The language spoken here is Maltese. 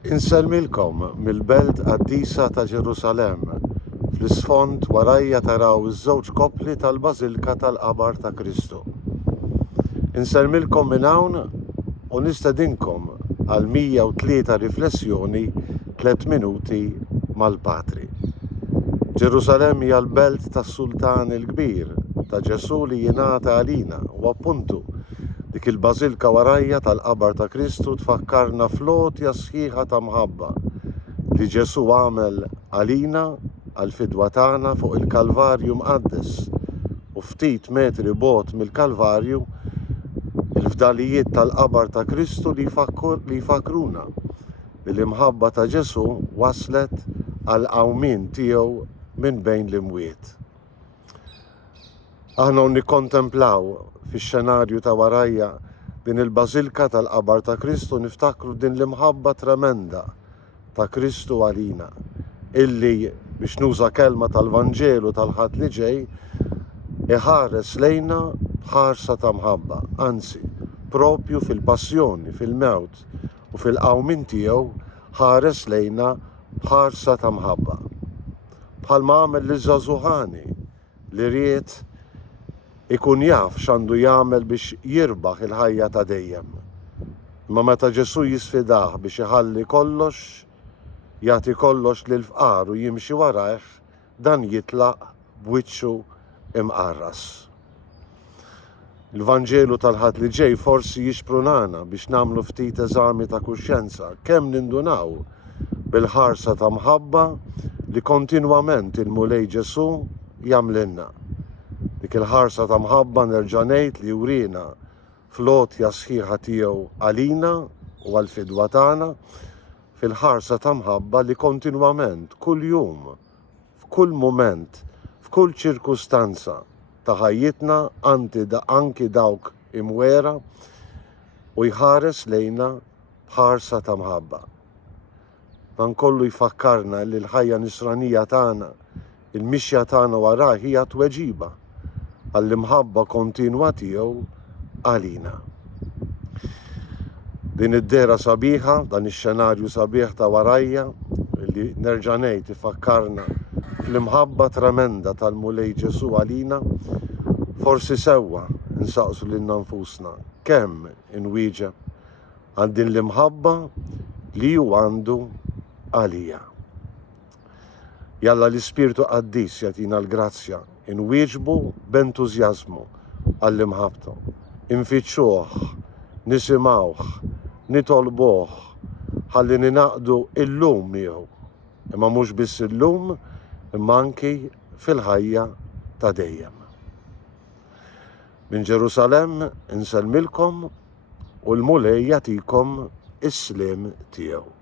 Insellmilkom mill-belt qaddisa ta' Ġerusalemm. Fl-isfond warajja taraw iż-żewġ koppli tal-Bażilika tal-Qabar ta' Kristu. Insellmilkom minn hawn u nistedinkom għal 103 riflessjoni 3 minuti mal-Patri. Ġerusalemm hija l-belt tas-Sultan il-Kbir ta' Ġesu li jingħata għalina u appuntu dik il-Bażilika warajja tal-Qabar ta' Kristu tfakkarna flotja sħiħa ta' mħabba li Ġesu għamel għalina għall-fidwa tagħna fuq il-Kalvarju mqaddes u ftit metri bogħod mill-Kalvarju il-fdalijiet tal-Qabar ta' Kristu li jfakruna bil-imħabba ta' Ġesu waslet għal qawmien tiegħu minn bejn l-imwiet. Aħna nikkontemplaw fix-xenarju ta' warajja din il-Bażilika tal-Qabar ta' Kristu niftakru din l-imħabba tremenda ta' Kristu għalina, illi biex nuża kelma tal-Vanġelu tal-ħadd li ġej iħares lejna bħarsa ta' mħabba, anzi, propju fil-passjoni, fil-mewt u fil-qawmin tiegħu ħares lejna bħarsa ta' mħabba. Bħalma għamel liż-żagħżugħani li ried ikun jaf x'għandu jagħmel biex jirbaħ il-ħajja ta' dejjem. Imma meta Ġesu jisfidah biex iħalli kollox, jagħti kollox lil fqar u jimxi warajh, dan jitlaq b'wiċċu imqarras. Il-Vanġelu tal-ħadd li ġej forsi jixprunana biex nagħmlu ftit eżami ta' kuxjenza kemm nindunaw bil-ħarsa ta' mħabba li kontinwament il-mulej Ġesu jagħmlilna. Dik il-ħarsa ta' mħabba nerġa' ngħid li jurina flotja sħiħa tiegħu għalina u għall-fidwa tagħna fil-ħarsa ta' mħabba li kontinwament, kull jum, f'kull mument, f'kull ċirkustanza ta' ħajjitna anki dawk imwera u jħares lejna b'ħarsa ta' mħabba. Dan kollu jfakkarna li l-ħajja nisranija tagħna, il-mixja tagħna warah hija tweġiba għall-imħabba kontinwa tiegħu għalina. Din id-dera sabiħa, dan ix-xenarju sabiħ ta' warajja li nerġa' ngħid ifakkarna fl-imħabba tremenda tal-mulej Ġesu għalina, forsi sewwa nsaqsu lilna nfusna kemm inwieġeb għal din l-imħabba li hu għandu għalija. Jalla l-Ispirtu Qaddis jagħtina l-grazzja inwieġbu b'entużjażmu għall-imħabta, infittxuh, nisimgħuh, nitolbuh ħalli ninaqdu illum miegħu, imma mhux biss illum, imma anki fil-ħajja ta' dejjem. Minn Ġerusalemm insellmilkom u l-mulej jagħtikom is-sliem tiegħu.